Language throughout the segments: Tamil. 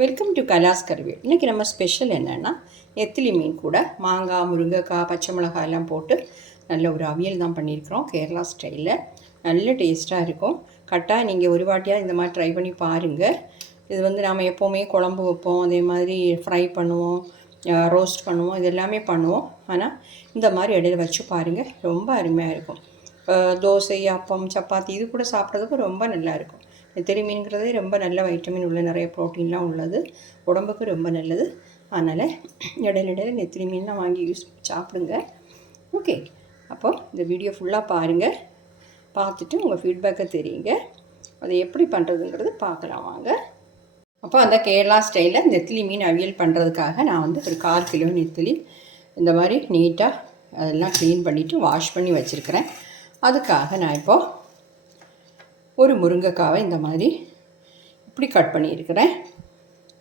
வெல்கம் டு கலாஸ் கருவேல் இன்றைக்கி நம்ம ஸ்பெஷல் என்னென்னா எத்திலி மீன் கூட மாங்காய் முருங்கைக்காய் பச்சை மிளகாய் எல்லாம் போட்டு நல்ல ஒரு அவியல் தான் பண்ணியிருக்கிறோம். கேரளா ஸ்டைலில் நல்ல டேஸ்ட்டாக இருக்கும். கரெக்டாக நீங்கள் ஒரு வாட்டியாக இந்த மாதிரி ட்ரை பண்ணி பாருங்கள் இது வந்து நாம் எப்போவுமே குழம்பு வைப்போம். அதே மாதிரி ஃப்ரை பண்ணுவோம். ரோஸ்ட் பண்ணுவோம். இது எல்லாமே பண்ணுவோம். ஆனால் இந்த மாதிரி இடையில வச்சு பாருங்கள் ரொம்ப அருமையாக இருக்கும். தோசை அப்பம் சப்பாத்தி இது கூட சாப்பிட்றதுக்கு ரொம்ப நல்லாயிருக்கும் நெத்திலி மீன்கிறதே ரொம்ப நல்ல வைட்டமின் உள்ள நிறைய ப்ரோட்டீன்லாம் உள்ளது. உடம்புக்கு ரொம்ப நல்லது. அதனால் இடையில நெத்திலி மீன்லாம் வாங்கி யூஸ் சாப்பிடுங்க. ஓகே அப்போது இந்த வீடியோ ஃபுல்லாக பாருங்கள் பார்த்துட்டு உங்கள் ஃபீட்பேக்கை தெரியுங்க. அதை எப்படி பண்ணுறதுங்கிறது பார்க்கலாம் வாங்க. அப்போ அந்த கேரளா ஸ்டைலில் நெத்திலி மீன் அவியல் பண்ணுறதுக்காக நான் வந்து ஒரு கால் கிலோ நெத்திலி இந்த மாதிரி நீட்டாக அதெல்லாம் க்ளீன் பண்ணிவிட்டு வாஷ் பண்ணி வச்சுருக்கிறேன். அதுக்காக நான் இப்போது ஒரு முருங்கைக்காவை இந்த மாதிரி இப்படி கட் பண்ணியிருக்கிறேன்.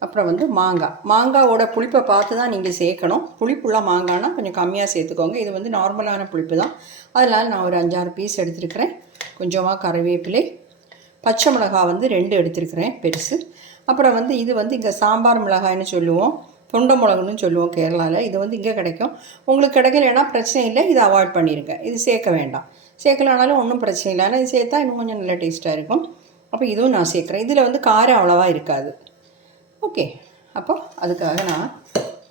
அப்புறம் வந்து மாங்காய். மாங்காவோட புளிப்பை பார்த்து தான் நீங்கள் சேர்க்கணும். புளிப்புள்ள மாங்காய்னா கொஞ்சம் கம்மியாக சேர்த்துக்கோங்க. இது வந்து நார்மலான புளிப்பு தான். அதனால் நான் ஒரு அஞ்சாறு பீஸ் எடுத்துருக்கிறேன். கொஞ்சமாக கறிவேப்பிலை பச்சை மிளகாய் வந்து ரெண்டு எடுத்துருக்கிறேன் பெருசு. அப்புறம் வந்து இது வந்து இங்கே சாம்பார் மிளகாய்னு சொல்லுவோம். தொண்டை மிளகுன்னு சொல்லுவோம் கேரளாவில் இது வந்து இங்கே கிடைக்கும். உங்களுக்கு கிடைக்கலன்னா பிரச்சனை இல்லை. இதை அவாய்ட் பண்ணிடுங்க இது சேர்க்க வேண்டாம். சேர்க்கலனாலும் ஒன்றும் பிரச்சனை இல்லை. ஆனால் இது சேர்த்தா இன்னும் கொஞ்சம் நல்ல டேஸ்ட்டாக இருக்கும். அப்போ இதுவும் நான் சேர்க்குறேன். இதில் வந்து காரம் அவ்வளோவா இருக்காது. ஓகே. அப்போ அதுக்காக நான்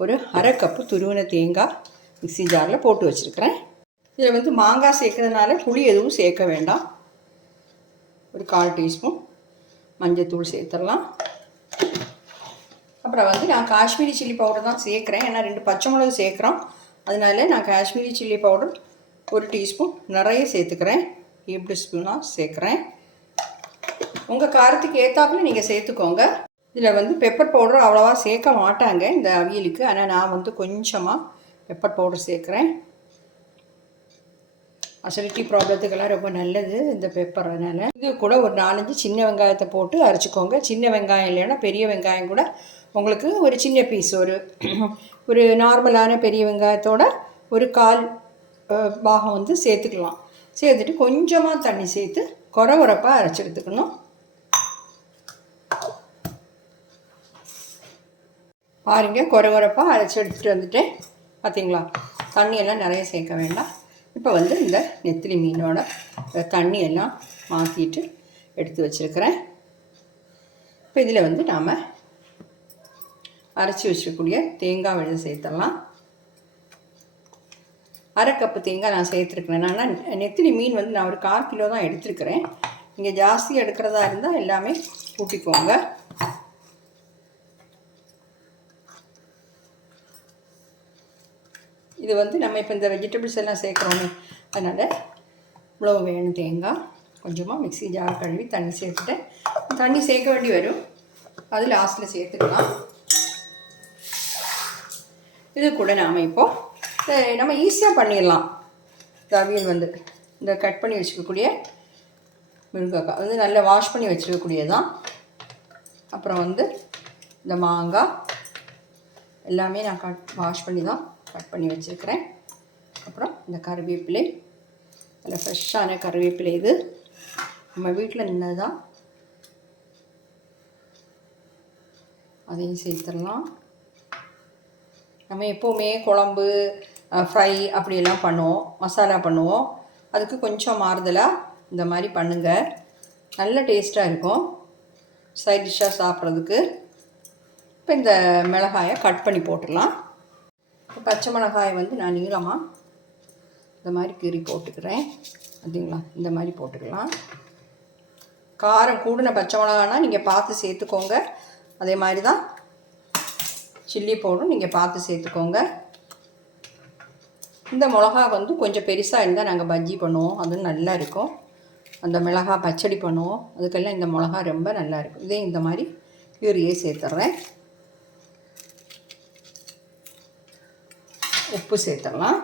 ஒரு அரை கப்பு துருவின தேங்காய் மிக்ஸி ஜாரில் போட்டு வச்சுருக்கிறேன். இதில் வந்து மாங்காய் சேர்க்கறதுனால புளி எதுவும் சேர்க்க வேண்டாம். ஒரு கால் டீஸ்பூன் மஞ்சத்தூள் சேர்த்துடலாம். அப்புறம் வந்து நான் காஷ்மீரி சில்லி பவுடர் தான் சேர்க்குறேன். ஏன்னா ரெண்டு பச்சை மிளகு சேர்க்குறோம். அதனால நான் காஷ்மீரி சில்லி பவுடர் ஒரு டீஸ்பூன் நிறைய சேர்த்துக்கிறேன். எப்படி ஸ்பூனாக சேர்க்குறேன். உங்கள் காரத்துக்கு ஏற்றாப்புல நீங்கள் சேர்த்துக்கோங்க. இதில் வந்து பெப்பர் பவுடர் அவ்வளோவா சேர்க்க மாட்டாங்க இந்த அவியலுக்கு. ஆனால் நான் வந்து கொஞ்சமாக பெப்பர் பவுடர் சேர்க்குறேன். அசிடிட்டி ப்ராப்ளத்துக்கெல்லாம் ரொம்ப நல்லது இந்த பெப்பர் அதனால். இது கூட ஒரு நாலஞ்சு சின்ன வெங்காயத்தை போட்டு அரைச்சிக்கோங்க. சின்ன வெங்காயம் இல்லைன்னா பெரிய வெங்காயம் கூட உங்களுக்கு ஒரு சின்ன பீஸ் ஒரு ஒரு நார்மலான பெரிய வெங்காயத்தோட ஒரு கால் பாகம் வந்து சேர்த்துக்கலாம். சேர்த்துட்டு கொஞ்சமாக தண்ணி சேர்த்து குறை உரப்பாக அரைச்சி எடுத்துக்கணும். பாருங்க குறை உரப்பாக அரைச்சி எடுத்துகிட்டு வந்துட்டேன். பார்த்தீங்களா தண்ணியெல்லாம் நிறைய சேர்க்க வேண்டாம். இப்போ வந்து இந்த நெத்திலி மீனோட தண்ணியெல்லாம் மாற்றிட்டு எடுத்து வச்சுருக்கிறேன். இப்போ இதில் வந்து நாம் அரைச்சி வச்சிருக்கக்கூடிய தேங்காய் விழுது சேர்த்துடலாம். அரை கப்பு தேங்காய் நான் சேர்த்துருக்கிறேன். நான் நெத்திலி மீன் வந்து நான் ஒரு கால் கிலோ தான் எடுத்துருக்கிறேன். நீங்கள் ஜாஸ்தி எடுக்கிறதா இருந்தால் எல்லாமே கூட்டிக்கோங்க. இது வந்து நம்ம இப்போ இந்த வெஜிடபிள்ஸ் எல்லாம் சேர்க்குறோமே அதனால் இவ்வளோ வேணும் தேங்காய். கொஞ்சமாக மிக்ஸி ஜார் கழுவி தண்ணி சேர்த்துட்டேன். தண்ணி சேர்க்க வேண்டி வரும். அது லாஸ்ட்டில் சேர்த்துக்கலாம். இது கூட நாம் இப்போது நம்ம ஈஸியாக பண்ணிடலாம். இந்த அவியல் வந்து இந்த கட் பண்ணி வச்சுக்கக்கூடிய முருங்கைக்காய் வந்து நல்லா வாஷ் பண்ணி வச்சுக்கக்கூடியதான் அப்புறம் வந்து இந்த மாங்காய் எல்லாமே நான் கட் வாஷ் பண்ணி தான் கட் பண்ணி வச்சுருக்கிறேன். அப்புறம் இந்த கருவேப்பிலை. நல்ல ஃப்ரெஷ்ஷான கருவேப்பிலை இது. நம்ம வீட்டில் நின்னது தான் அதையும் சேர்த்துடலாம். நம்ம எப்போவுமே குழம்பு ஃப்ரை அப்படியெல்லாம் பண்ணுவோம். மசாலா பண்ணுவோம். அதுக்கு கொஞ்சம் மாறுதலாக இந்த மாதிரி பண்ணுங்கள் நல்ல டேஸ்ட்டாக இருக்கும். சைட் டிஷ்ஷாக சாப்பிட்றதுக்கு. இப்போ இந்த மிளகாயை கட் பண்ணி போட்டுடலாம். பச்சை மிளகாயை வந்து நான் நீளமாக இந்த மாதிரி கீறி போட்டுக்கிறேன். அப்படிங்களா இந்த மாதிரி போட்டுக்கலாம். காரம் கூடின பச்சை மிளகானா நீங்கள் பார்த்து சேர்த்துக்கோங்க. அதே மாதிரி தான். சில்லி பவுடரும் நீங்கள் பார்த்து சேர்த்துக்கோங்க. இந்த மிளகா வந்து கொஞ்சம் பெருசாக இருந்தால் நாங்கள் பஜ்ஜி பண்ணுவோம். அதுவும் நல்லா இருக்கும். அந்த மிளகா பச்சடி பண்ணுவோம். அதுக்கெல்லாம் இந்த மிளகா ரொம்ப நல்லா இருக்கும். இதே இந்த மாதிரி யூரியே சேர்த்துட்றேன் உப்பு சேர்த்துடலாம்.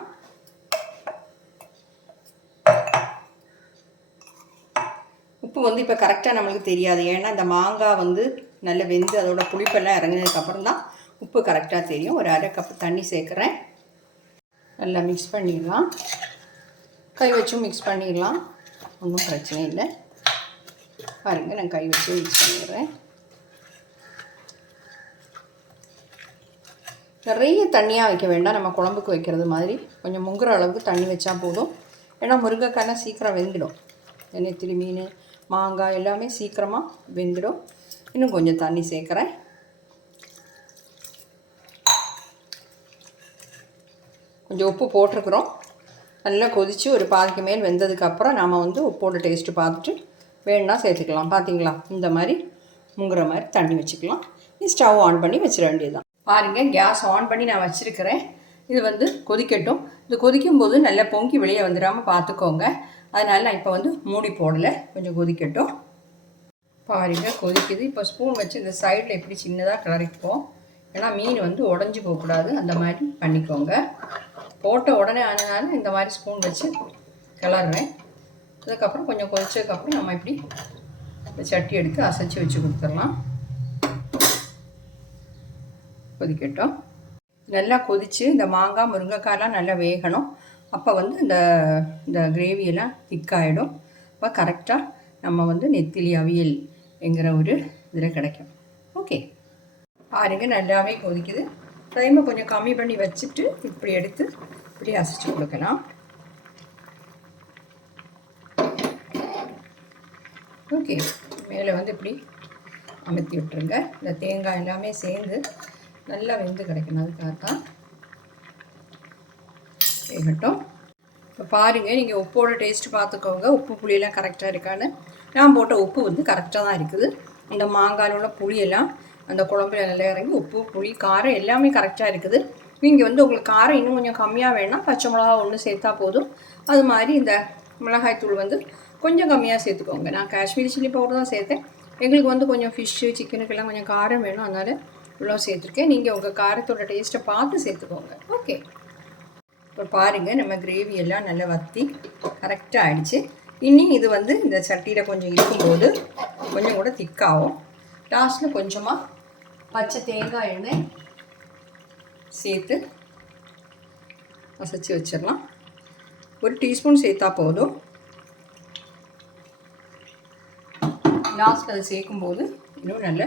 உப்பு வந்து இப்போ கரெக்டாக நம்மளுக்கு தெரியாது. ஏன்னா இந்த மாங்காய் வந்து நல்ல வெந்து அதோட புளிப்பெல்லாம் இறங்கினதுக்கப்புறம் தான் உப்பு கரெக்டாக தெரியும். ஒரு அரை கப்பு தண்ணி சேர்க்குறேன். நல்லா மிக்ஸ் பண்ணிடலாம். கை வச்சும் மிக்ஸ் பண்ணிடலாம். ஒன்றும் பிரச்சனை இல்லை. பாருங்கள் நான் கை வச்சு மிக்ஸ் பண்ணிடுறேன். நிறைய தண்ணியாக வைக்க வேண்டாம். நம்ம குழம்புக்கு வைக்கிறது மாதிரி. கொஞ்சம் முங்குற அளவுக்கு தண்ணி வச்சா போதும். ஏன்னா முருங்கைக்காய்னா சீக்கிரம் வெந்துடும். நெத்திலி மீன் மாங்காய் எல்லாமே சீக்கிரமாக வெந்துடும். இன்னும் கொஞ்சம் தண்ணி சேர்க்குறேன். கொஞ்சம் உப்பு போட்டிருக்குறோம். நல்லா கொதித்து ஒரு பாதிக்கு மேல் வெந்ததுக்கப்புறம் நாம் வந்து உப்போட டேஸ்ட்டு பார்த்துட்டு வேணுன்னா சேர்த்துக்கலாம். பார்த்தீங்களா இந்த மாதிரி முங்குற மாதிரி தண்ணி வச்சுக்கலாம். நீ ஸ்டவ் ஆன் பண்ணி வச்சிட வேண்டியதுதான். பாருங்கள் கேஸ் ஆன் பண்ணி நான் வச்சுருக்கிறேன். இது வந்து கொதிக்கட்டும். இது கொதிக்கும் போது நல்லா பொங்கி வெளியே வந்துடாமல் பார்த்துக்கோங்க. அதனால் நான் இப்போ வந்து மூடி போடலை. கொஞ்சம் கொதிக்கட்டும். பாருங்க கொதிக்குது. இப்போ ஸ்பூன் வச்சு இந்த சைடில் எப்படி சின்னதாக கிளறிப்போம் ஏன்னா மீன் வந்து உடஞ்சி போகக்கூடாது. அந்த மாதிரி பண்ணிக்கோங்க. போட்ட உடனே ஆனதால இந்த மாதிரி ஸ்பூன் வச்சு கிளறுறேன் அதுக்கப்புறம் கொஞ்சம் கொதிச்சதுக்கப்புறம் நம்ம இப்படி இந்த சட்டி எடுத்து அசைச்சு வச்சு கொடுத்துடலாம். கொதிக்கட்டும். நல்லா கொதித்து இந்த மாங்காய் முருங்கைக்காயெல்லாம் நல்லா வேகணும். அப்போ வந்து இந்த இந்த கிரேவியெல்லாம் திக்காயிடும். அப்போ கரெக்டாக நம்ம வந்து நெத்திலி அவியல் என்கிற ஒரு இதில் கிடைக்கும். ஓகே பாருங்கள் நல்லாவே கொதிக்குது. டைமை கொஞ்சம் கம்மி பண்ணி வச்சுட்டு இப்படி எடுத்து இப்படி அசைச்சு கொடுக்கலாம். ஓகே மேலே வந்து இப்படி அமர்த்தி விட்டுருங்க. இந்த தேங்காய் எல்லாமே சேர்ந்து நல்லா வெந்து கிடைக்கணும். அதுக்காக தான் வேகட்டும். இப்போ பாருங்கள் நீங்கள் உப்போட டேஸ்ட் பார்த்துக்கோங்க. உப்பு புளியெல்லாம் கரெக்டாக இருக்கான்னு. நான் போட்ட உப்பு வந்து கரெக்டாக தான் இருக்குது. இந்த மாங்காயில் உள்ள புளியெல்லாம் அந்த குழம்புல நல்லா இறங்கி உப்பு புளி காரம் எல்லாமே கரெக்டாக இருக்குது. நீங்கள் வந்து உங்களுக்கு காரம் இன்னும் கொஞ்சம் கம்மியாக வேணால் பச்சை மிளகா ஒன்று சேர்த்தா போதும். அது மாதிரி இந்த மிளகாய்த்தூள் வந்து கொஞ்சம் கம்மியாக சேர்த்துக்கோங்க. நான் காஷ்மீரி சில்லி பவுடர் தான் சேர்த்தேன். எங்களுக்கு வந்து கொஞ்சம் ஃபிஷ்ஷு சிக்கனுக்கெல்லாம் கொஞ்சம் காரம் வேணும். அதனால் இவ்வளோ சேர்த்துருக்கேன். நீங்கள் உங்கள் காரத்தோட டேஸ்ட்டை பார்த்து சேர்த்துக்கோங்க. ஓகே இப்போ பாருங்கள் நம்ம கிரேவி எல்லாம் நல்லா வற்றி கரெக்டாக ஆயிடுச்சு. இனி இது வந்து இந்த சட்டியில் கொஞ்சம் இருக்கும்போது கொஞ்சம் கூட திக்காகும் லாஸ்ட்டில் கொஞ்சமாக பச்சை தேங்காய் எண்ணெய் சேர்த்து அசைச்சு வச்சிடலாம் ஒரு டீஸ்பூன் சேர்த்தா போதும் லாஸ்ட் அதை சேர்க்கும்போது இன்னும் நல்ல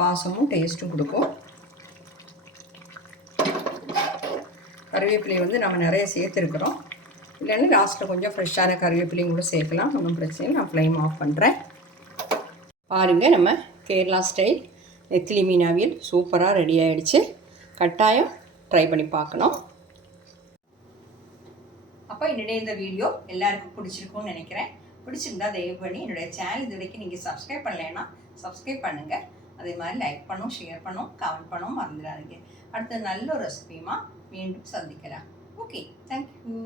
வாசமும் டேஸ்ட்டும் கொடுக்கும் கருவேப்பிலை வந்து நம்ம நிறைய சேர்த்துருக்குறோம். இல்லைன்னா லாஸ்ட்டில் கொஞ்சம் ஃப்ரெஷ்ஷான கருவேப்பிலையும் கூட சேர்க்கலாம். ஒன்றும் பிரச்சனை இல்லை. நான் ஃப்ளேம் ஆஃப் பண்ணுறேன் பாருங்கள் நம்ம கேரளா ஸ்டைல் நெத்திலி மீன் அவியல் சூப்பராக ரெடி ஆகிடுச்சு கட்டாயம் ட்ரை பண்ணி பார்க்கணும். அப்போ என்னுடைய இந்த வீடியோ எல்லாருக்கும் பிடிச்சிருக்கும்னு நினைக்கிறேன். பிடிச்சிருந்தா தயவு பண்ணி என்னுடைய சேனல் இது வரைக்கும் நீங்கள் சப்ஸ்கிரைப் பண்ணலைன்னா சப்ஸ்கிரைப் பண்ணுங்கள் அதே மாதிரி லைக் பண்ணும் ஷேர் பண்ணும் கமெண்ட் பண்ணும் மறந்துடாதீங்க. அடுத்த நல்ல ஒரு ரெசிபியுமா மீண்டும் சந்திக்கலாம். Okay thank you